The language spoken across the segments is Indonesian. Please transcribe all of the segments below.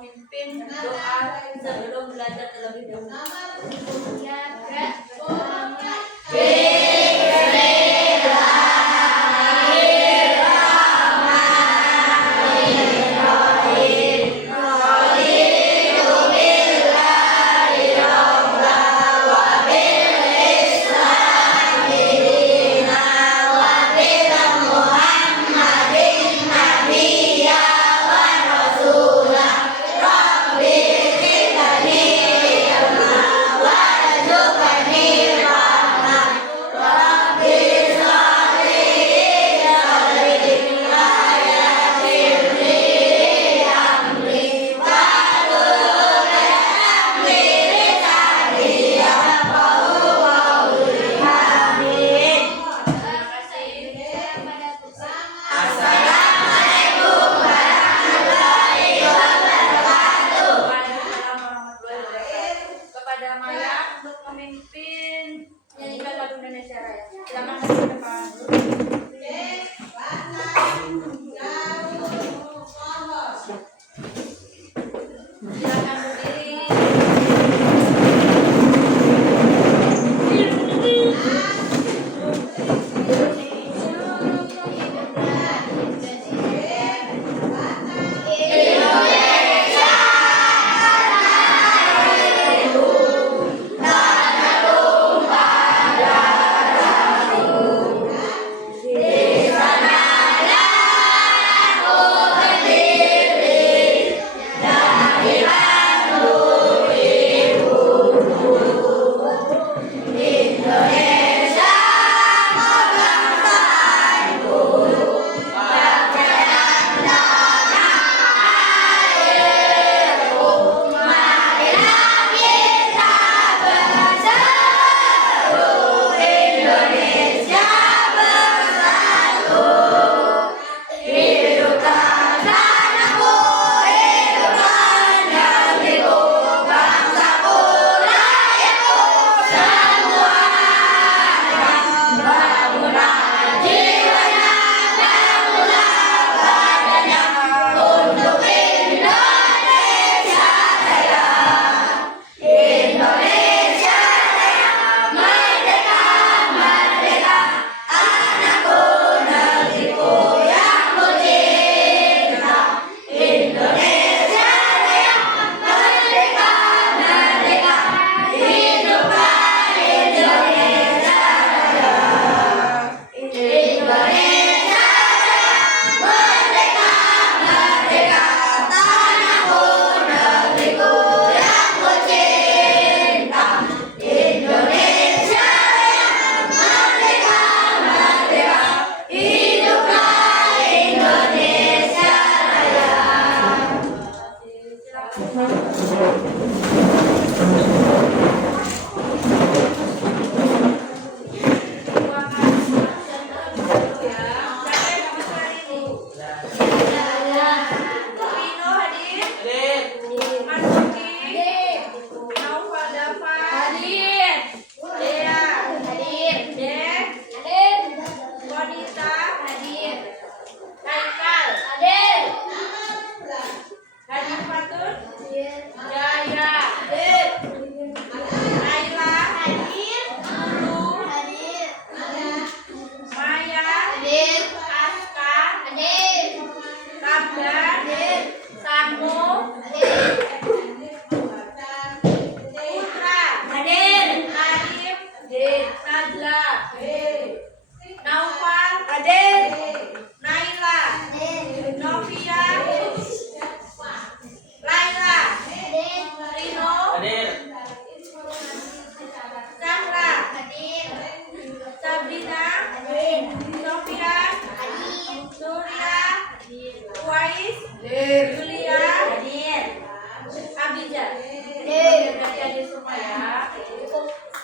memimpin doa sebelum belajar terlebih dahulu. Ya,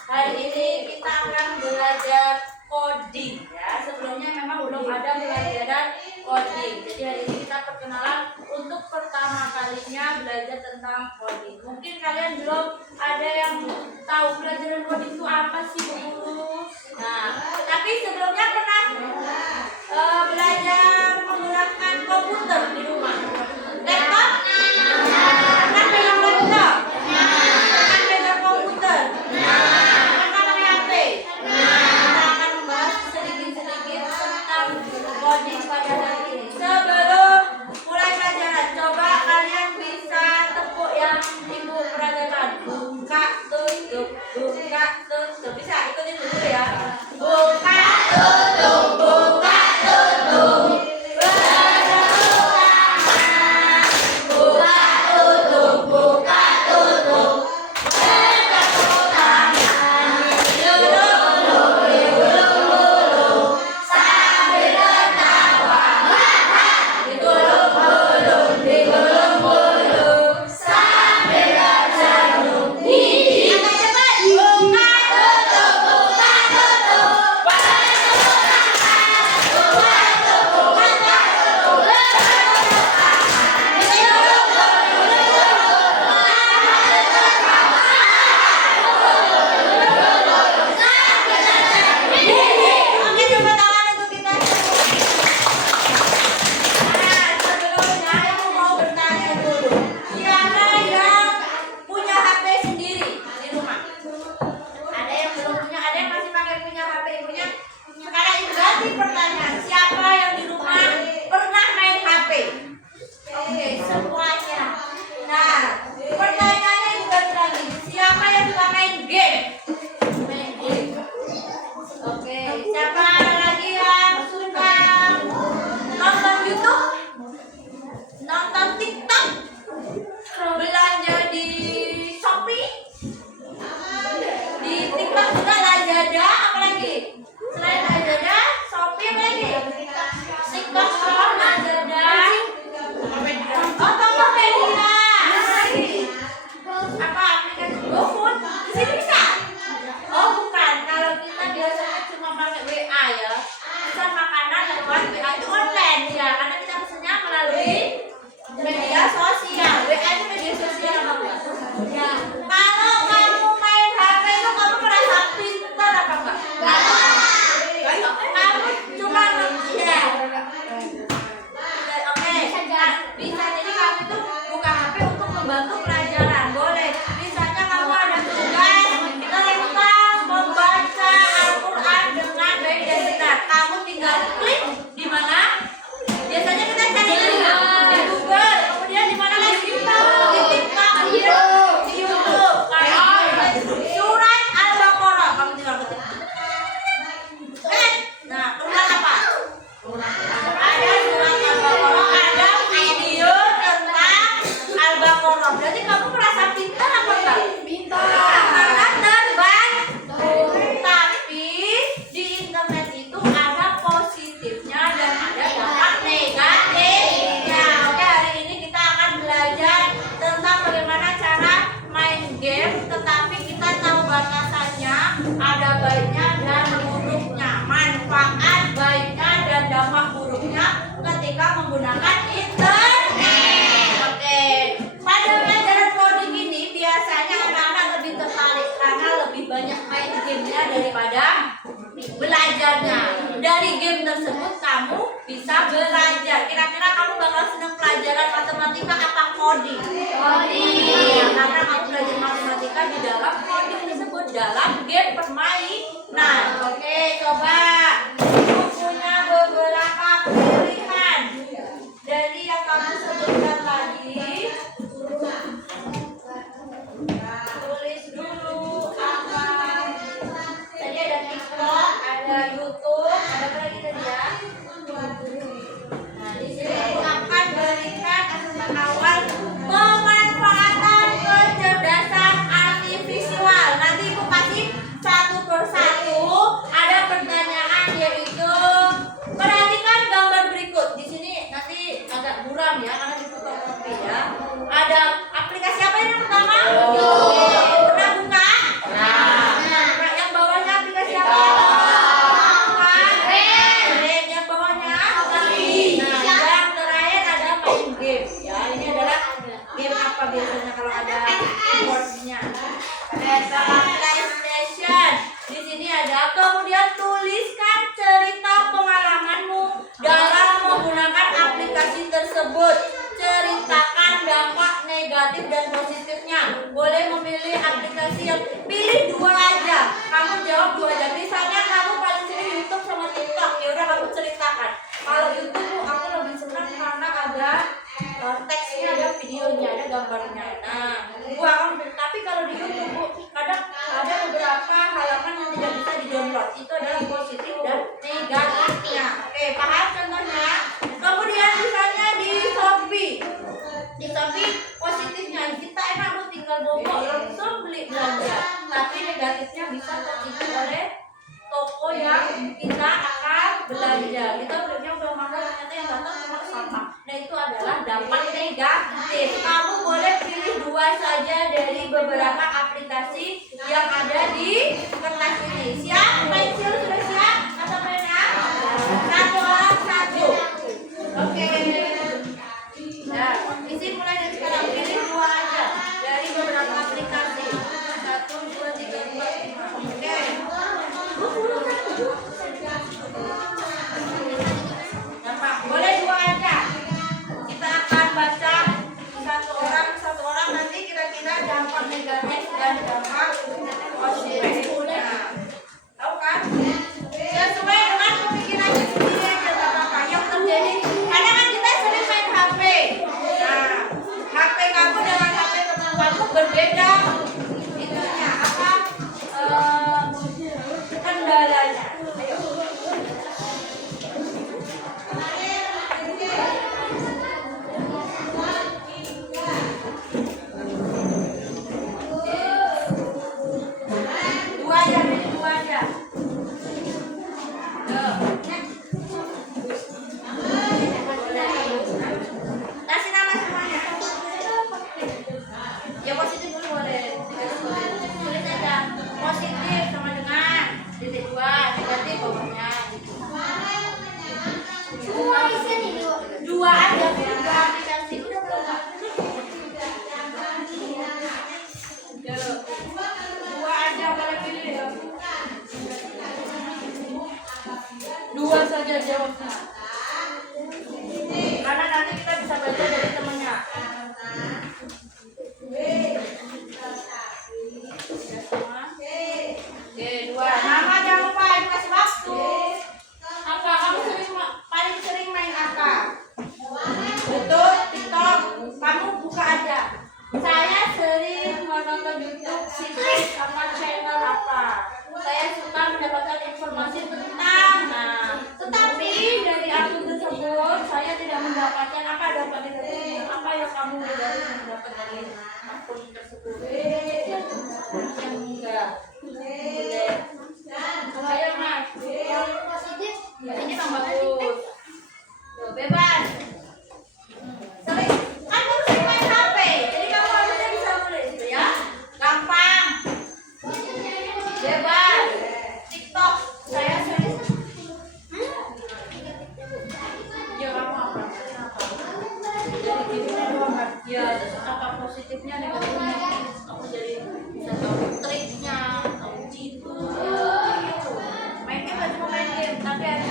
Hari ini kita akan belajar coding ya. Sebelumnya memang belum ada pelajaran coding. Jadi hari ini kita perkenalan untuk pertama kalinya belajar tentang coding. Mungkin kalian belum ada yang tahu pelajaran coding itu apa sih, Bu Guru? Nah, tapi sebelumnya pernah belajar menggunakan komputer di rumah? Laptop? bisa. Jadi kamu itu buka HP untuk membantu pelajaran, boleh. Misalnya kamu ada tugas tentang membaca Al-Quran dengan baik dan benar, kamu tinggal klik di mana? Biasanya kita cari di Google, kemudian di mana lagi? Di TikTok, di YouTube. Surat Al-Baqarah, kamu tinggal ketik. Nah, kemudian apa? Ada surat Al-Baqarah, ada video tentang Al-Baqarah. Berarti kamu merasa pintar apa enggak? Pintar. Karena terbantu. Tapi di internet itu ada positifnya dan ada dampak negatifnya. Oke, hari ini kita akan belajar tentang bagaimana cara main game, tetapi kita tahu batasannya, ada baiknya dan buruknya, manfaat baiknya dan dampak buruknya ketika menggunakan internet. Oke, pada pelajaran coding ini biasanya anak-anak lebih tertarik karena lebih banyak main gamenya daripada belajarnya. Dari game tersebut kamu bisa belajar. Kira-kira kamu bakal senang pelajaran matematika apa coding? Coding. Karena kamu belajar matematika di dalam coding tersebut, dalam game permainan. Oke, coba punya beberapa pilihan dari yang kamu sebutkan tadi. Tulis dulu apa. Tadi ada TikTok, ada YouTube, ada apa lagi tadi ya? Nah, di sini aku akan berikan asesmen awal pemanfaatan kecerdasan artifisial. Nanti Ibu kasih satu persatu. Ada pertanyaan yaitu perhatikan gambar berikut. Di sini nanti agak buram ya karena difotokopi ya. Ada aplikasi apa yang pertama? Pernah buka? Nah, yang bawahnya aplikasi apa? Yang bawahnya? Nah, yang terakhir ada main game ya. Ini adalah game apa biasanya kalau ada keyboardnya? Ada PlayStation. Di sini ada. Kemudian tuliskan cerita pengalamanmu dalam menggunakan aplikasi tersebut. Ceritakan dampak negatif dan positifnya. Boleh memilih aplikasi yang pilih dua aja. Kamu jawab dua aja. Misalnya kamu paling sering YouTube sama TikTok, ya udah kamu ceritakan. Kalau YouTube aku lebih senang karena ada teksnya, ada videonya, ada gambarnya. Nah, tapi kalau di YouTube Bu, kadang ada beberapa halaman yang tidak bisa di-download. Itu adalah positif dan negatifnya. Oke, paham contohnya? Kemudian misalnya di Shopee. Di Shopee positifnya kita enak Bu, tinggal bobo langsung beli belanja. Tapi negatifnya bisa tertipu oleh toko yang kita akan belanja. Kita belinya udah mahal, ternyata yang datang cuma sampah. Nah, itu adalah dampak negatif. Kamu boleh pilih dua saja dari beberapa aplikasi yang ada di kertas ini. Siap? Pensil sudah siap? Atau pena? Satu orang satu. Oke. Nah, isi mulai dari sekarang. Pilih dua aja dari beberapa aplikasi. 1, 2, 3, 4. Oke. Gampang. Boleh dua aja. Kita akan baca satu orang nanti kira-kira dampak negatif dan dampak positif. Nah, YouTube situs sama channel apa. Saya suka mendapatkan informasi tentang, tetapi dari akun tersebut saya tidak mendapatkan apa yang kamu mendapat dari akun tersebut. Yang enggak. Ayo Mas, yang positif ini yang bagus. Tuh, bebas. Sering kan baru sering main HP, jadi kamu harusnya bisa nulis itu ya. Gampang. Bebas. TikTok saya sering. Ya kamu apa? Jadi gini doang kan. Ya, terus apa positifnya negatifnya? Kamu jadi bisa tahu triknya, tahu jitu. Main game gak cuma main game, tapi ada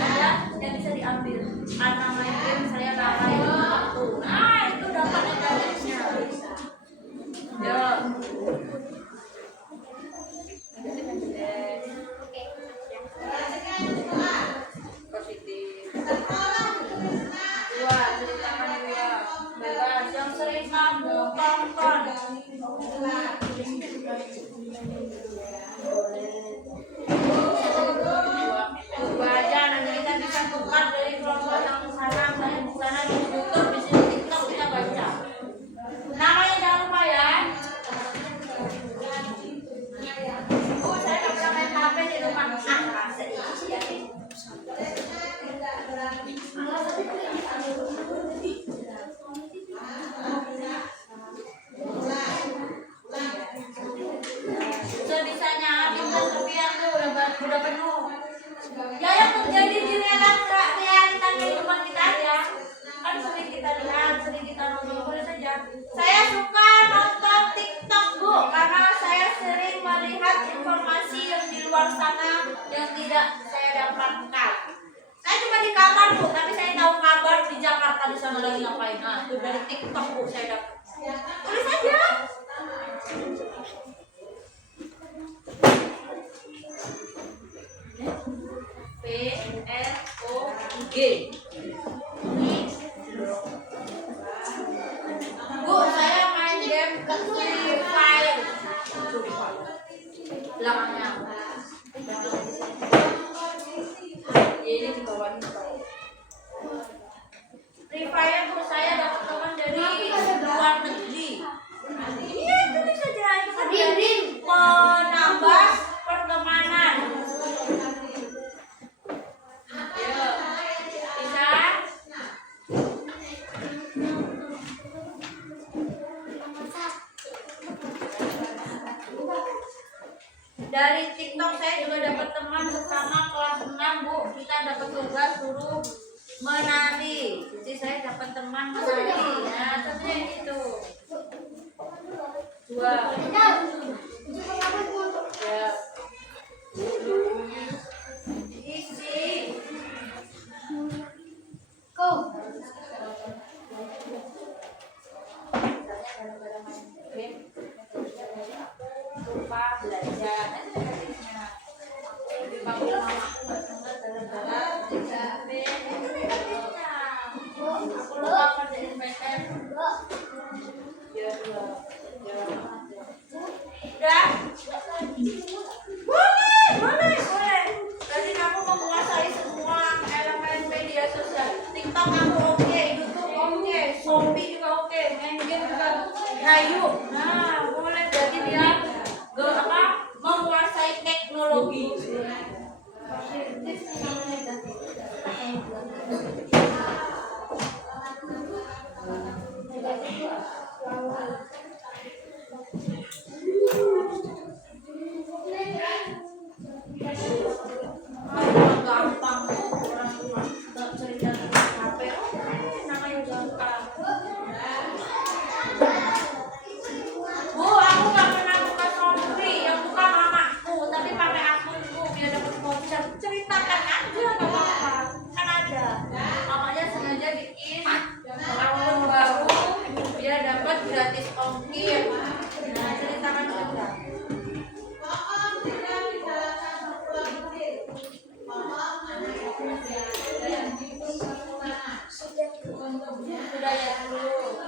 yang bisa diambil. Karena main game saya lalai waktu. Nah, itu dapat negatifnya. Ya. Positif. Dua, ceritakan dua. Bebas. Yang sering kamu tonton. Coba aja nanti kita bisa tukar dari kelompok yang di sana di YouTube, di sini TikTok kita baca. Namanya jangan lupa ya. Saya nggak pernah main HP di rumah. Sebisanya kita sepian tuh udah penuh. Ya yang terjadi di realita kehidupan kita aja. Kan sering kita lihat, sering kita nonton, boleh saja. Saya suka nonton TikTok Bu, karena saya sering melihat informasi yang di luar sana yang tidak saya dapatkan. Saya cuma di kamar Bu, tapi saya tahu kabar di Jakarta di sana lagi ngapain. Nah, itu dari TikTok Bu saya dapat. Tulis saja. PROG. Bu, saya main game Free Fire. Belakangnya. Ini di bawah ini. Free Fire Bu, saya dapat teman dari luar negeri. Iya, itu bisa jadi menambah pertemanan. Dari TikTok saya juga dapat teman sesama kelas 6 Bu. Kita dapat tugas suruh menari. Jadi saya dapat teman menari. Nah, tentunya itu. Dua. Ya. Isi. Go. Lupa belajar. Dipanggil mama aku lupa kerjain PR. Udah? Boleh. Tadi kamu menguasai semua elemen media sosial. TikTok kamu oke, YouTube oke, Shopee juga oke, main game juga hayu. Nah, boleh jadi dia menguasai teknologi. Gampang orang nggak cerita HP, namanya gampang. Bu, aku nggak pernah buka Shopee, yang buka mamaku, tapi pakai akunku biar dapat voucher. Ceritakan aja nggak apa-apa, kan ada. Mamanya sengaja bikin akun baru biar dapat gratis ongkir. Nah, ceritakan aja. Sudah ya dulu.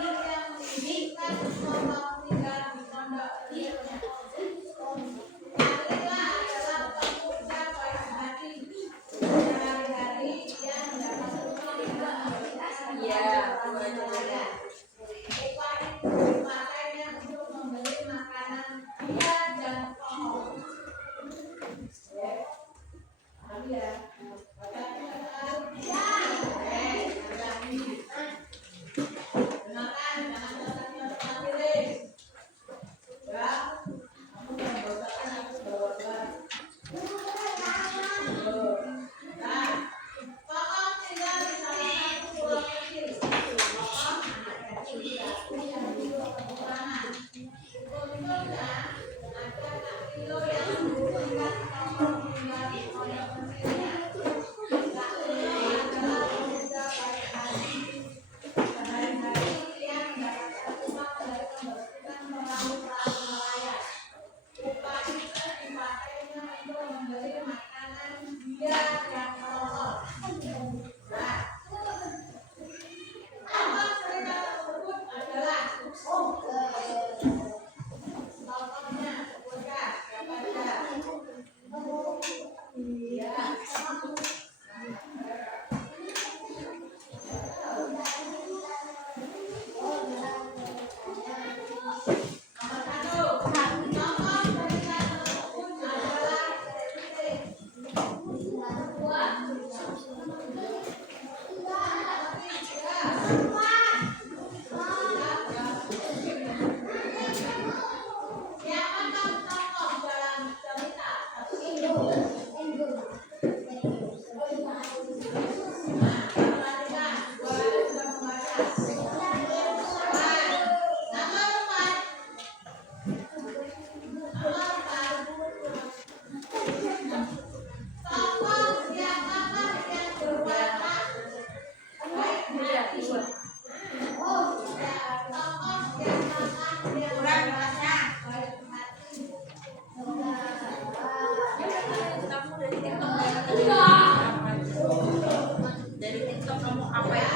Dari TikTok kamu apa ya?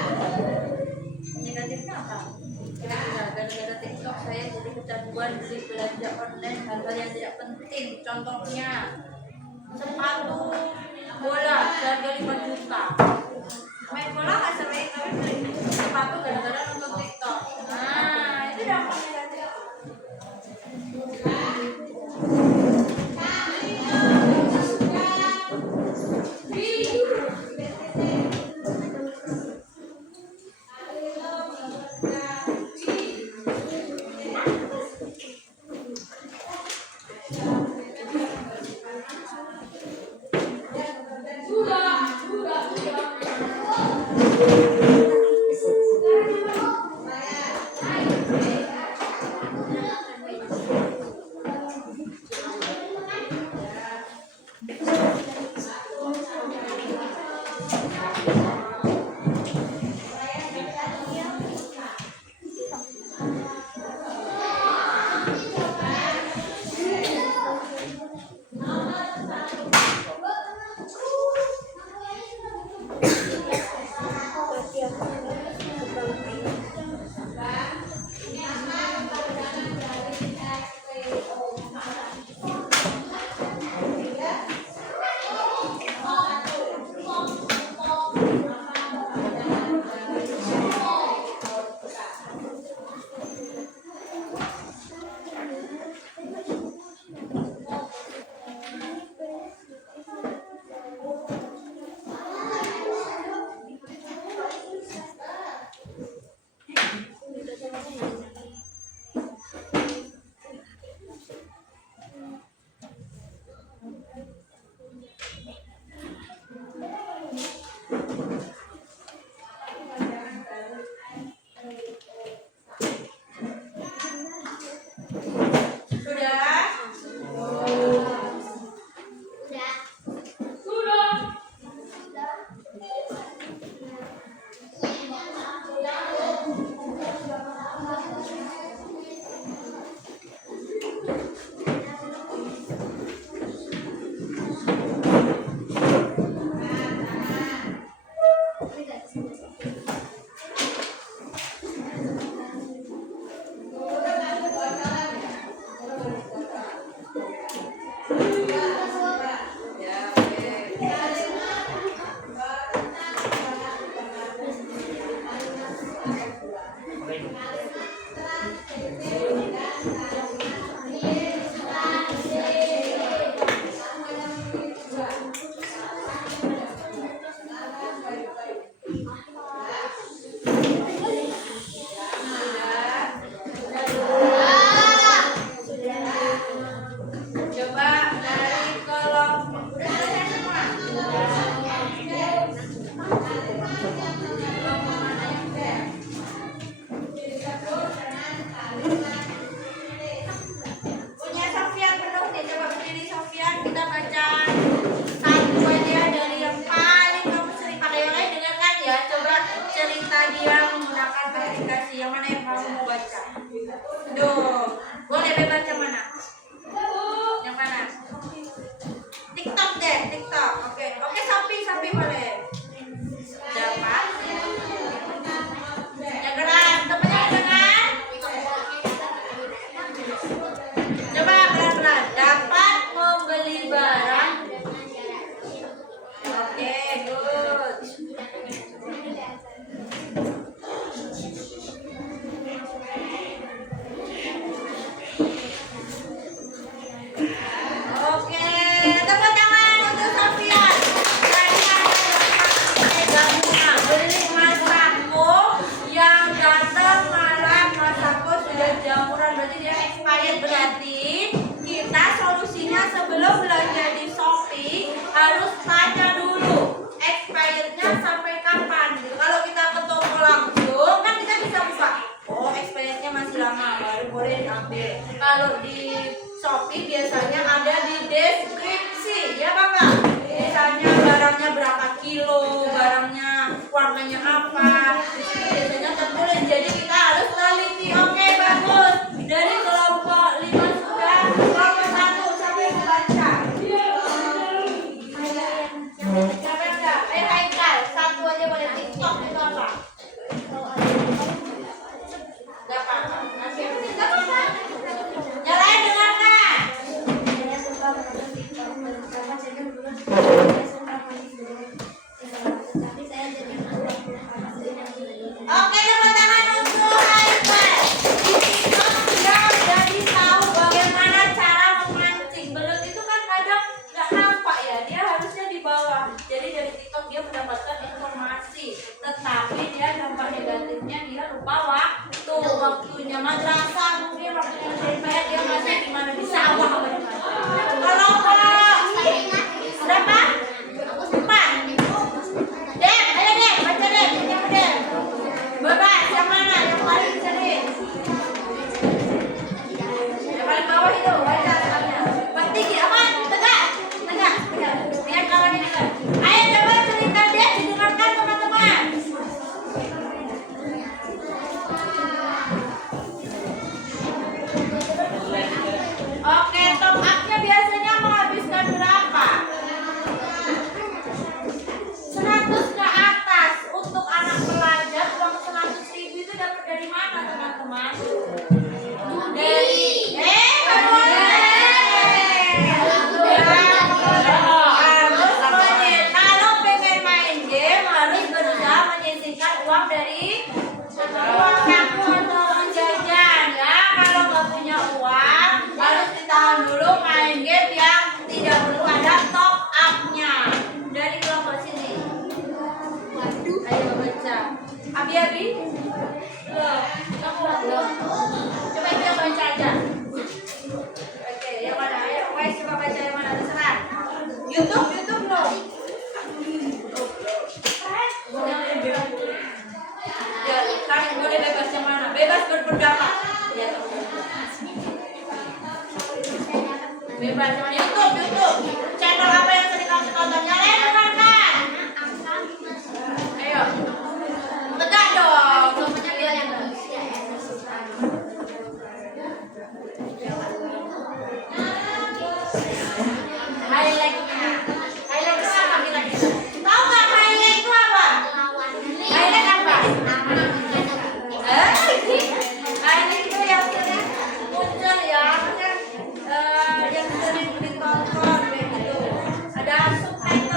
Negatifnya apa? Gara-gara TikTok saya jadi kecanduan beli belanja online hal-hal yang tidak penting. Contohnya sepatu bola seharga 5 juta. Main bola nggak sering, tapi beli sepatu gara-gara nonton TikTok. Nah, itu dampak negatif. baca. Duh, boleh bebas yang mana? Yang mana? TikTok deh, TikTok. Oke, sapi boleh. Dapat. Yang gerak, temennya dengan. Coba pelan-pelan. Dapat membeli barang. Oke, good. Oke, tepuk tangan untuk Sofian. Beli Masako yang datang malam Masako sudah jamuran, berarti dia expired. Berarti kita solusinya sebelum belanja di Shopee harus tanya dulu expirednya sampai kapan. Kalau kita ke toko langsung kan kita bisa buka, oh expirednya masih lama, baru boleh diambil. Kalau di Shopee biasanya ada di deskripsi, ya Bapak. Misalnya barangnya berapa kilo, barangnya warnanya apa, biasanya tertulis. Jadi kita harus teliti. Oke, bagus. Dari kelompok 5 sudah, kelompok 1 sampai membaca. Siapa yang enggak? Haikal, satu aja boleh. TikTok itu apa? Enggak apa-apa. Enggak apa-apa. Yang lain dengarkan. Oke, tepuk tangan untuk Haikal. Di TikTok dia jadi tahu bagaimana cara memancing. Belut itu kan kadang nggak nampak ya, dia harusnya di bawah. Jadi dari TikTok dia mendapatkan informasi, tetapi dia dampak negatifnya dia lupa waktunya. Madrasah mungkin waktunya saya dia masih di mana, di sawah apa di mana. Kalau berapa? 4. Dem, ayo Dem, baca Dem, yang Dem. Bebas, yang mana? Yang paling sering. Yang paling bawah itu, baca soalnya. Tinggi, aman, tegak. Biar kawan ini kan. Ayo coba cerita Dem, didengarkan teman-teman. Oke, top up-nya biasanya menghabiskan berapa? 100 ke atas. Untuk anak pelajar uang 100.000 itu dapat dari mana teman-teman? Dari kalau pengen main game harus berusaha menyisihkan uang dari uang saku atau uang jajan ya. Kalau nggak punya uang harus ditahan dulu main game yang tidak perlu ada top up-nya. Dari kelompok sini. Ayo baca. Abi. Loh, coba dia baca aja. Oke, yang mana? Ayo, guys, coba baca yang mana, terserah. YouTube loh. Ya, kalian boleh bebas yang mana? Bebas berpendapat. Ya, bebas yang mana? YouTube. Channel apa yang sering kamu tonton? Nyalain dengarkan. Ayo. Tegak dong. Kelompoknya biar yang highlight itu apa kira-kira? Tahu nggak highlight itu apa? Highlight apa? Highlight itu yang sering muncul ya, yang sering ditonton begitu. Ada subtitle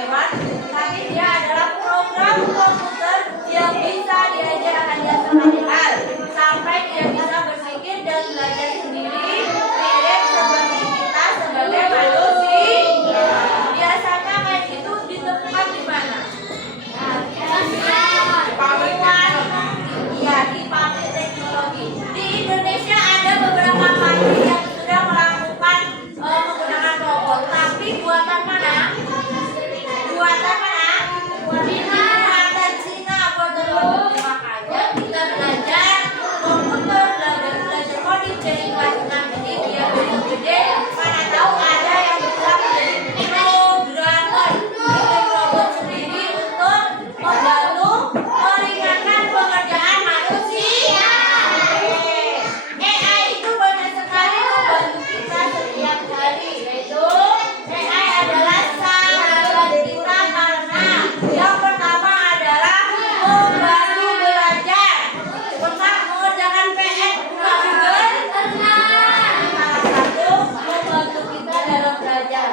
hewan, tapi dia adalah program komputer yang bisa diajar hanya sekali hal sampai dia bisa berpikir dan belajar sendiri, mirip seperti kita sebagai manusia. Biasanya kayak gitu ditemukan di mana? Iya, di pabrik teknologi. Di Indonesia ada beberapa pabrik yang sudah melakukan menggunakan robot, tapi buatan mana? Buatan mana? Buatan Cina, buatan robot. Makanya kita belajar komputer, belajar coding dari kelas 6 ini biar besok gede. Mana tahu ada yang bisa menjadi programmer, bikin robot sendiri untuk membantu meringankan pekerjaan manusia. AI itu banyak sekali membantu kita setiap hari, yaitu AI adalah sahabat kita karena yang pertama adalah membantu belajar. Pernah mengerjakan PR buka Google? Salah satu membantu kita dalam belajar.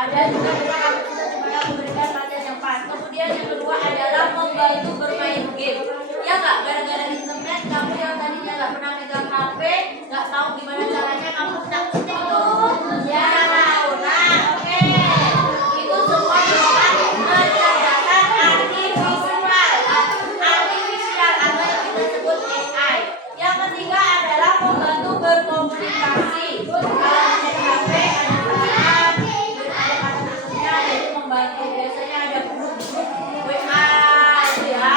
Ada juga beberapa kita dimana memberikan latihan yang pas. Kemudian yang kedua adalah membantu bermain game. Ya nggak, gara-gara internet kamu yang tadinya nggak pernah megang HP, nggak tahu gimana caranya kamu takut itu. Ya tahu, nah oke. Itu semua merupakan kecerdasan artifisial atau yang kita sebut AI. Yang ketiga adalah membantu berkomunikasi. Kalau ada HP, ada membantu, biasanya ada grup WA ya.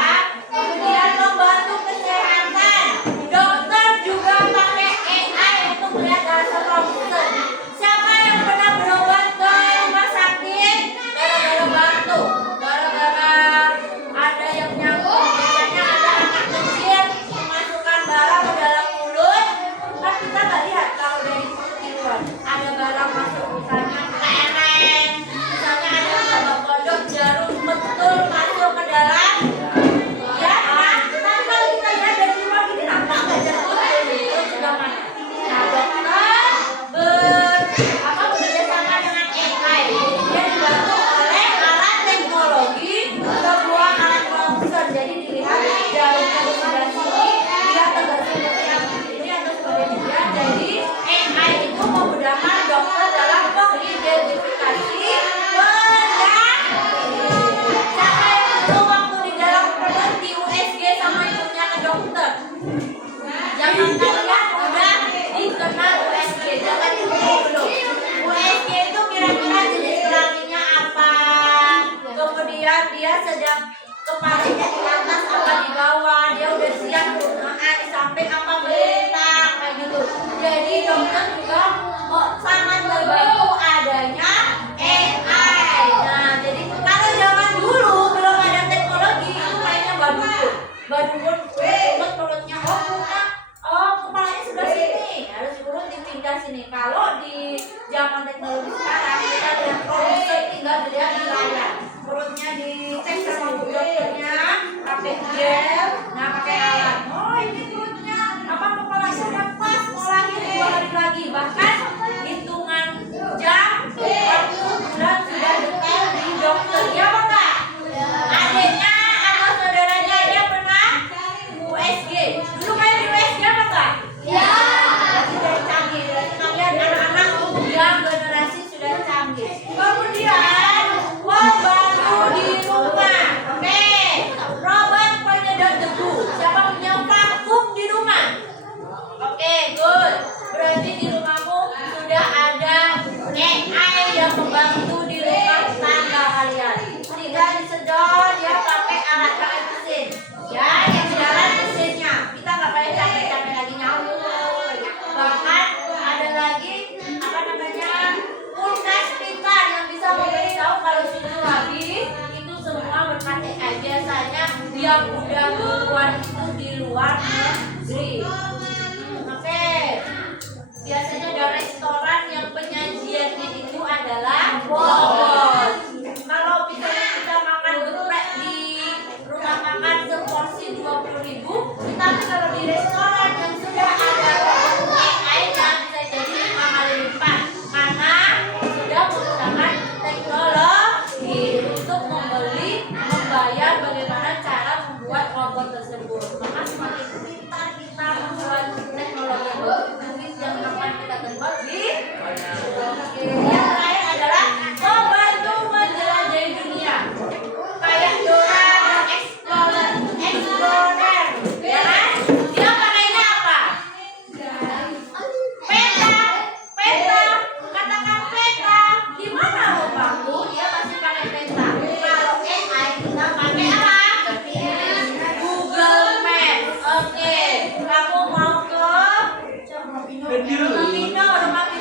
Kemudian membantu kesehatan, dokter juga pakai AI untuk melihat hasil ronsen. Siapa yang pernah berobat ke rumah sakit gara-gara batuk, gara-gara ada yang nyangkut, biasanya ada anak kecil memasukkan barang ke dalam mulut, kan kita nggak lihat kalau dari mulut di luar ada barang masuk, misalnya kelereng, misalnya ada babak kodok jarum betul masuk ke dalam, ya kan? Tapi kalau kita lihat dari luar gini nampak nggak jarum itu juga mana? Nah, dokter bekerja sama dengan AI, dia dibantu oleh alat teknologi, sebuah alat ronsen. Jadi dilihat jarumnya di sebelah sini, dia tegak seperti yang ini atau seperti dia. Jadi AI itu memudahkan dokter dalam mengidentifikasi penyakit. Siapa yang dulu waktu di dalam perut di USG sama ibunya ke dokter? Jangan kalian udah dikenal USG, jangan belum. USG itu kira-kira jenis kelaminnya apa? Kemudian dia sedang kepalanya di atas apa di bawah, dia udah siap di samping apa melintang kayak gitu. Jadi dokter juga sangat terbantu adanya AI. Nah, jadi kalau zaman dulu belum ada teknologi itu kayaknya badukun perutnya kepalanya sebelah sini, harus diurut dipindah sini. Kalau di zaman teknologi sekarang kita lihat ronsen, tinggal dilihat di layar, perutnya dicek sama dokternya pakai gel, nah pakai alat. Oh ini perutnya kepalanya udah pas, mau lahir 2 hari lagi, bahkan hitungan jam, waktu, bulan sudah detail di dokter. Ya apa enggak? Adiknya atau saudaranya dia pernah USG. Dulu kayak di USG apa enggak? Ya. Sudah canggih. Berarti kalian anak-anak yang generasi sudah canggih. Kemudian membantu di rumah. Oke. Robot penyedot debu. Siapa punya vakum di rumah? Oke, good. Berarti di rumahmu sudah ada AI yang membantu di rumah tangga kalian. Tinggal disedot, dia pakai alat mesin. Ya, yang jalan mesinnya. Kita nggak pakai capek-capek lagi nyambung. Bahkan ada lagi apa namanya kulkas pintar yang bisa memberitahu kalau susu habis. Itu semua berkat AI. Biasanya yang udah keluar itu di luar negeri. Oke. Biasanya ada restoran yang penyajiannya itu adalah robot. Kalau misalnya kita makan geprek di rumah makan seporsi 20.000, tapi kalau di restoran yang sudah ada robot AI bisa jadi 5 kali lipat karena sudah menggunakan Rumah Vino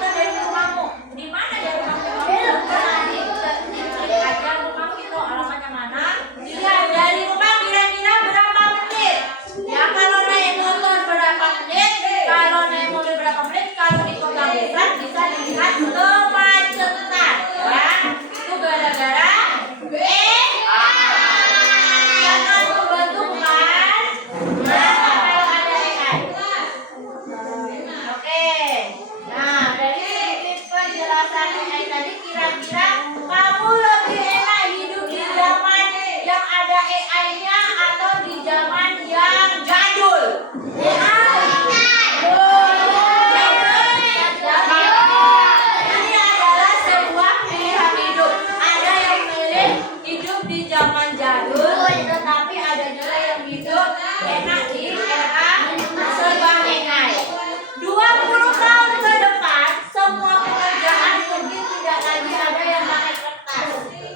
dari rumahmu. Di mana ya rumah Vino? Klik aja rumah Vino, alamatnya mana? Iya, dari rumah kira-kira berapa menit? Ya kalau naik motor berapa menit? Kalau naik mobil berapa menit? Kalau di kota besar bisa dilihat kemacetan. Ya, itu gara-gara sangat membantu kan? Nah, kalau ada AI. Oke. Nah, dari sedikit penjelasan AI tadi, kira-kira kamu lebih enak hidup di zaman yang ada AI-nya atau di zaman yang jadul? Ini adalah sebuah pilihan hidup. Ada yang milih hidup di zaman jadul, tetapi ada juga yang hidup enak di era serba AI. 20 tahun ke depan, semua pekerjaan mungkin tidak lagi ada yang pakai kertas.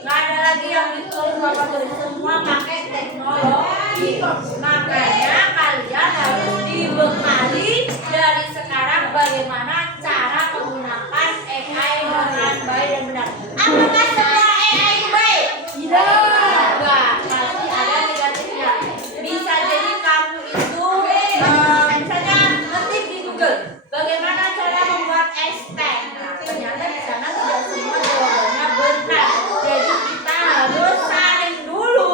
Nggak ada lagi yang ditulis bapak tulis, semua pakai teknologi. Makanya kalian harus dibekali dari sekarang bagaimana cara menggunakan AI dengan baik dan benar. Apakah semua AI itu baik? Enggak, pasti ada negatifnya. Bisa jadi kamu itu misalnya ngetik di Google bagaimana cara membuat hashtag. Nah, ternyata di sana tidak semua jawabannya benar. Jadi kita harus saring dulu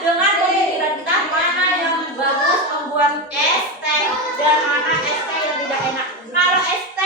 dengan pemikiran kita mana yang bagus membuat hashtag dan mana hashtag yang tidak enak. Kalau hashtag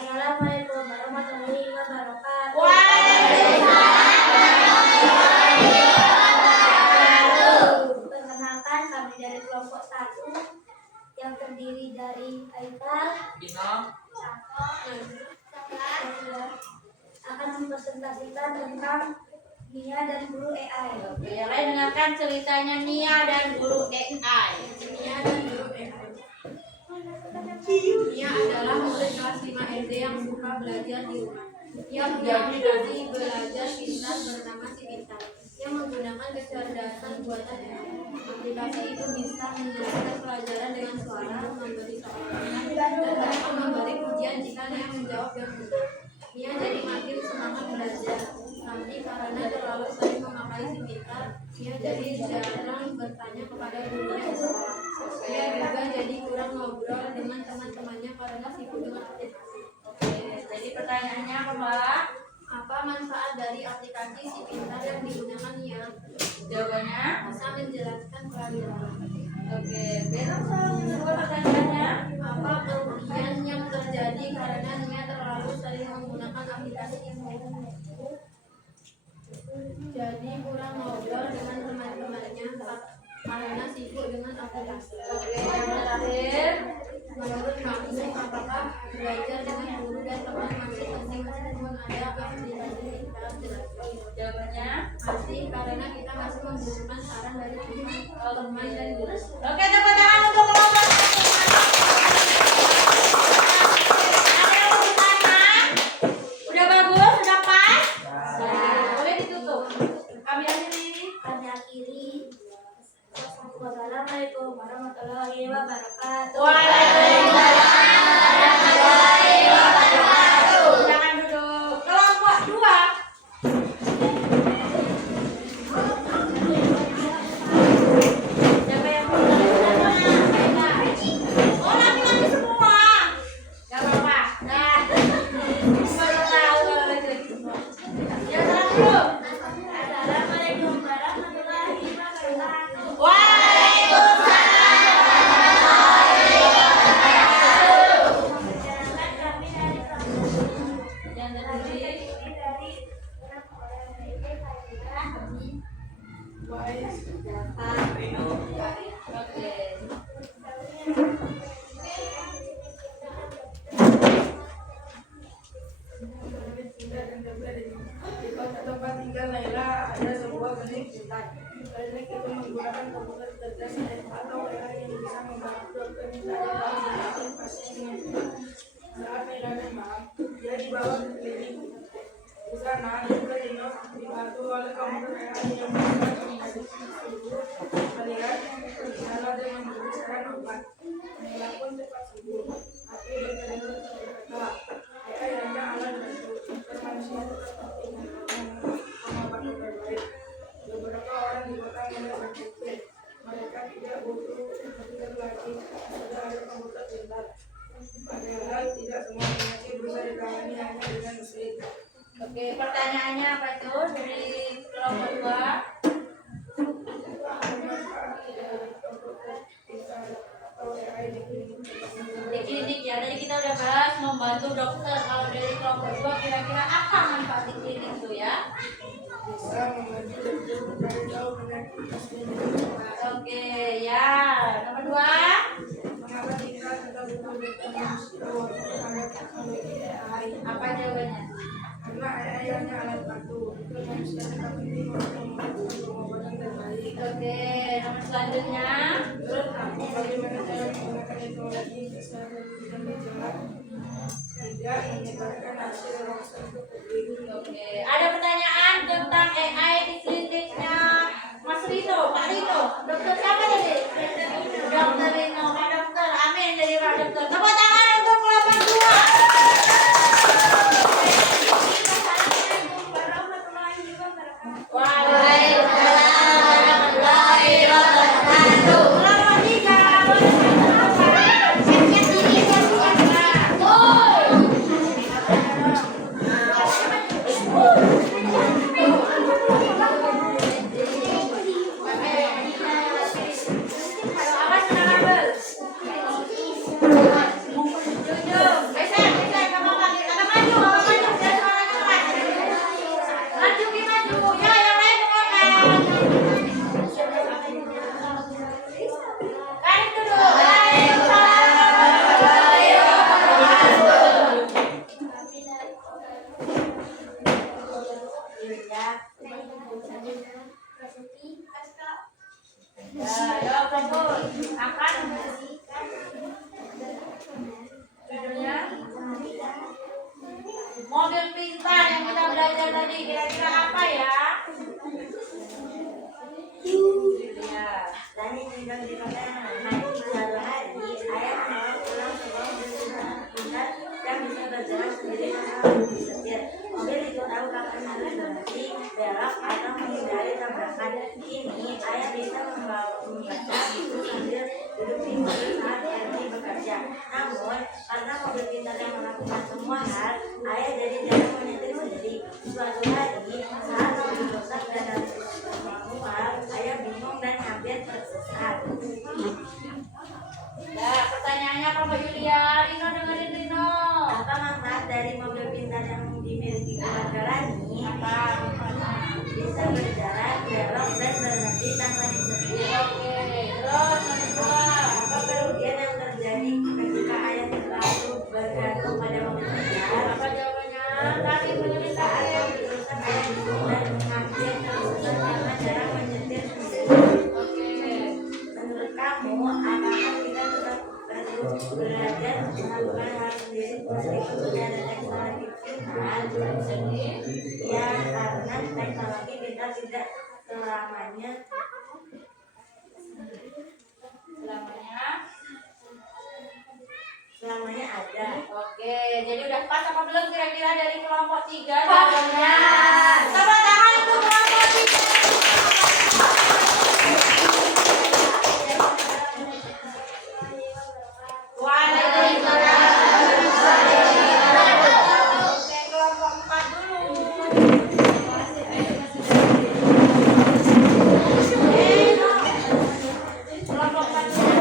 Assalamualaikum warahmatullahi wabarakatuh. Perkenalkan, kami dari kelompok 1 yang terdiri dari Aikal, akan mempresentasikan tentang Nia dan guru AI. Oke, yang lain dengarkan ceritanya Nia dan guru AI. Nia dan guru AI. Nia adalah murid kelas 5 SD yang suka belajar di rumah. Ia punya aplikasi belajar pintar bernama Si Pintar yang menggunakan kecerdasan buatan AI. Aplikasi itu bisa menjelaskan pelajaran dengan suara, memberi soal dan bahkan memberi ujian jika Nia menjawab yang benar. Nia jadi makin semangat belajar. Tapi karena terlalu sering memakai Si Pintar, Nia jadi jarang bertanya kepada gurunya di sekolah. Ia juga jadi kurang ngobrol dengan teman-temannya karena sibuk dengan aplikasi. Oke, jadi pertanyaannya apa, Mbak? Apa manfaat dari aplikasi Si Pintar yang digunakan Nia? Jawabannya? Bisa menjelaskan pelajaran. Oke, besok kedua pertanyaannya. Apa kerugian yang terjadi karena Nia terlalu sering menggunakan aplikasi ini? Jadi kurang ngobrol dengan teman-temannya karena sibuk dengan aplikasi. Oke, yang terakhir. Menurut kamu, apakah belajar dengan guru dan teman masih penting meskipun ada aplikasi Pintar? Jawabannya? Masih, karena kita masih membutuhkan saran dari teman dan guru. Oke, tepuk tangan untuk kelompok. Ada yang mau ditanya? Udah bagus? Udah pas? Boleh ditutup. Kami akhiri. Kami akhiri. Wassalamualaikum warahmatullahi wabarakatuh. Jangan duduk. Kelompok 2. Siapa yang mau bertanya? Oh, laki-laki semua. Gak apa-apa. Nah, baru tahu kalau laki-laki semua. Ya, salam dulu. Assalamualaikum warahmatullahi wabarakatuh. Perkenalkan, kami dari kelompok Yang terdiri. dari 6 orang, yaitu Fadila, Oke. Di kota tempat tinggal Laila ada sebuah klinik pintar. Klinik itu menggunakan komputer cerdas atau AI yang bisa membantu dokter mencari tahu penyakit pasiennya. Saat Laila demam, dia dibawa ke klinik. Di sana, juga dibantu oleh komputer AI yang bisa memprediksi suhu, melihat gejala dan memberi saran obat. Laila pun cepat sembuh, tapi dokter itu berkata, AI hanya alat bantu. Manusia tetap ingin pengobatan terbaik. Beberapa orang di kota mulai berpikir mereka tidak butuh komputer lagi, sudah ada komputer pintar. Padahal tidak semua penyakit bisa ditangani hanya dengan mesin. Oke, pertanyaannya apa itu dari kelompok 2? lagi jauh dari jauh penyakit aslinya kita. Oke, ya. Nomor 2. Mengapa kita tetap butuh berkomunikasi terhadap teknologi AI? Apa jawabannya? Karena AI hanya alat bantu, itu manusia tetap penting untuk melakukan pengobatan terbaik. Oke, nomor selanjutnya. Menurut aku, bagaimana cara menggunakan teknologi kesehatan tidak berjalan tidak menyebarkan hasil ronsen ke publik. Oke, ada pertanyaan tentang AI di kliniknya Mas Rino, Pak Rino. Dokter siapa tadi? Dokter Rino, Pak Dokter. Amin jadi Pak Dokter. Tepuk tangan untuk kelompok 2. Waalaikumsalam warahmatullahi wabarakatuh. Kelompok 3. Awas kena kabel. Jujur, geser, kamu lagi. Agak maju, biar suaranya keras. Maju, Ki, maju. Ya, yang lain ke belakang. Kalian duduk. Waalaikumsalam warahmatullahi wabarakatuh. Ya, fokus. Angkat. Judulnya mobil pintar yang kita belajar tadi. Kira-kira apa ya? Ya. Tadi tinggal di mana? Satu hari ayah membawa pulang sebuah mobil pintar yang bisa berjalan sendiri tanpa disetir. Mobil itu tahu kapan harus berhenti, belok atau menghindari tabrakan. Kini ayah bisa membaca buku sambil duduk di mobil saat Ernie bekerja. Namun karena mobil pintar yang melakukan semua hal, ayah jadi jarang menyetir sendiri. Suatu hari saat mobil rusak dan harus manual, ayah bingung dan hampir tersesat. Nah, pertanyaannya apa Mbak Yulia? Rino, dengerin Rino. Apa manfaat dari mobil pintar yang dimiliki keluarga Rani? Apa? Bisa berjalan, belok, dan berhenti tanpa disetir. Oke, terus nomor 2. Apa kerugian yang terjadi ketika ayah terlalu bergantung pada mobil pintar? Apa jawabannya? Tadi menyebut Saat saya. mobil rusak, ayah bingung dan hampir tersesat karena jarang menyetir sendiri. Oke. Menurut kamu, apakah kita tetap belajar melakukan hal sendiri meskipun sudah ada teknologi pintar? Ya, karena teknologi pintar tidak selamanya Selamanya. ada. Oke, jadi udah pas apa belum kira-kira dari kelompok 3 jawabannya? Tepuk tangan untuk kelompok 3. Waalaikumsalam. Oke, kelompok 4 dulu. Kelompok 4 dulu.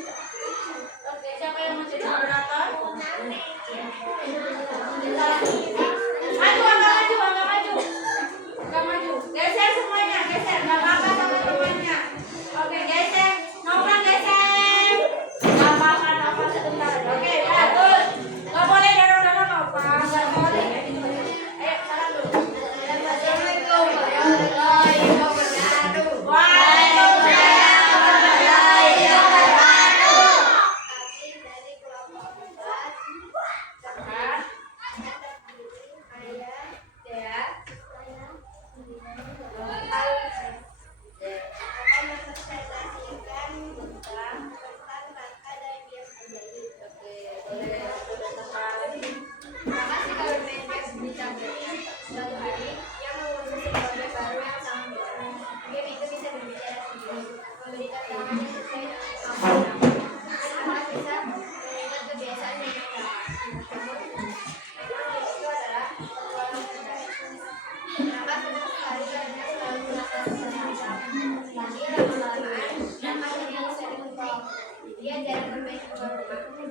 Oke, siapa yang mau jadi moderator? Maju, agak maju. Agak maju. Geser semuanya, geser. Gak apa-apa sama temannya. Oke, geser. Nongkrong geser. Gak apa-apa sebentar. Oke, ya, terus. Gak boleh dorong-dorong apa. Gak boleh kayak gitu. Ayo, salam dulu. Assalamualaikum warahmatullahi wabarakatuh. Waalaikumsalam warahmatullahi wabarakatuh. Dari kelompok 4, Cepat. ayah, Ya. akan mempresentasikan tentang langkah dan game menjadi. Oke, boleh. Sudah tepat. Maka si kawan main game dicabutnya suatu hari yang mengurusi kode baru yang sangat besar. Game itu bisa berbicara sendiri, memberi tantangan yang sesuai dengan kemampuan. Anak bisa mengingat kebiasaan yang sama. Namun, game itu adalah petualangan mencari. Maka suatu hari karena selalu merasa susah. Dia lama-lamaan akan menjadi sering lupa. Dia jarang bermain keluar rumah.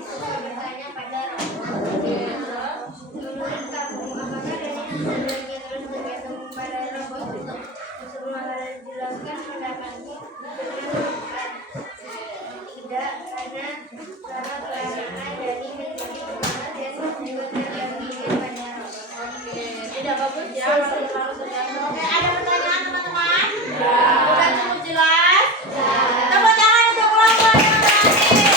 suka bertanya pada robot. Oke, terus? Menurut kamu, apakah Dani sebenarnya terus tergantung pada robot? Untuk menjelaskan pendapatmu dengan tidak, karena kelahiran Dani menjadi pengamat dan juga tergantung pada robot. Oke, tidak bagus ya kalau terlalu tergantung. Oke, ada pertanyaan teman-teman? Udah cukup jelas? Tepuk tangan untuk kelompok yang berhasil.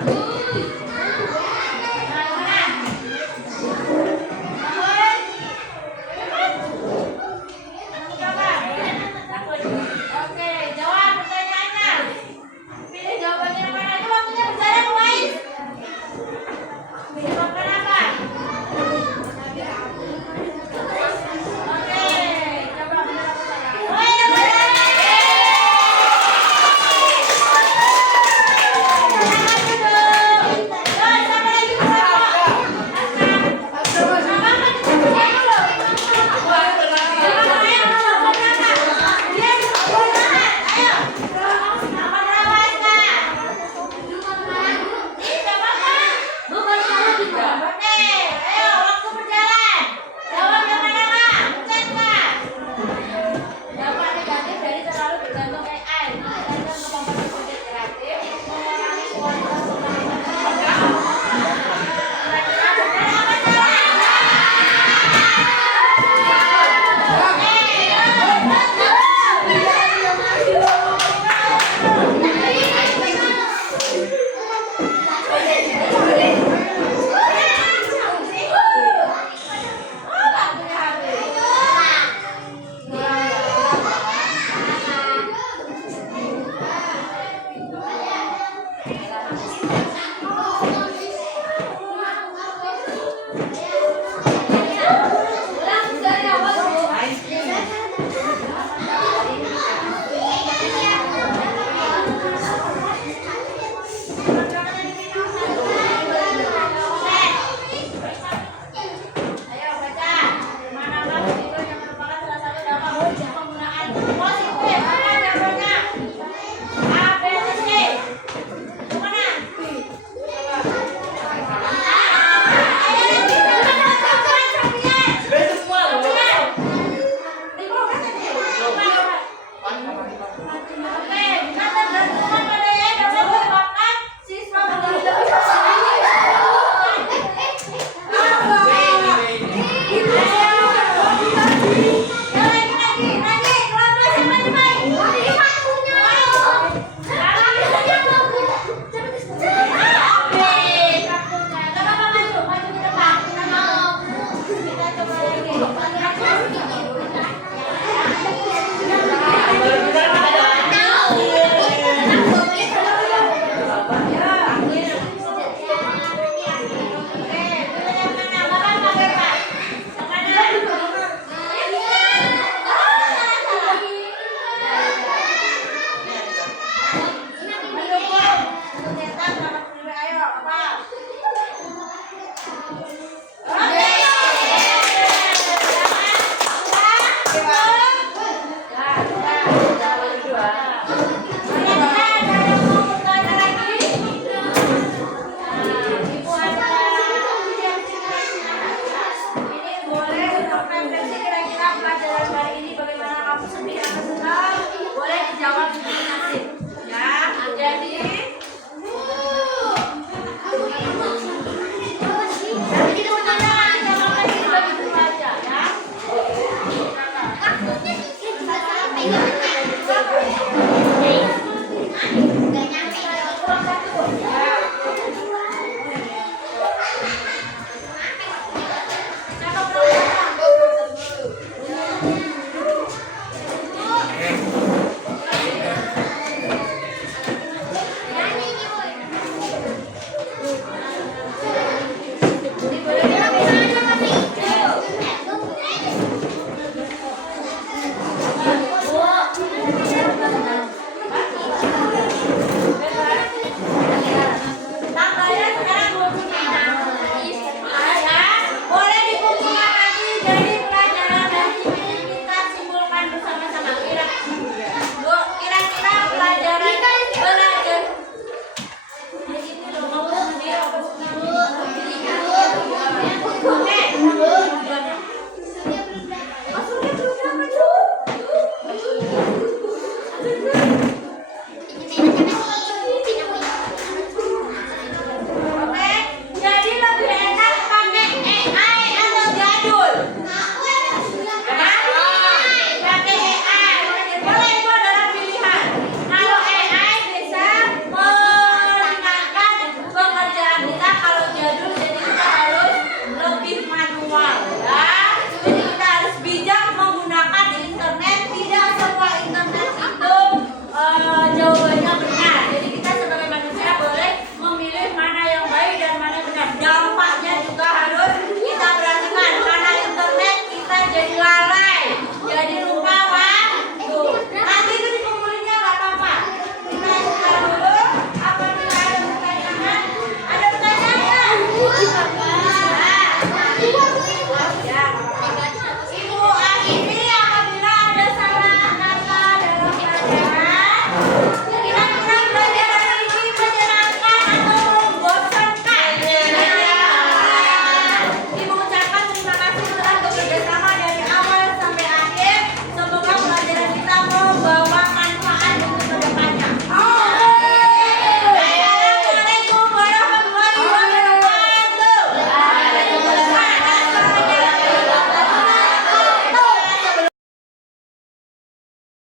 1,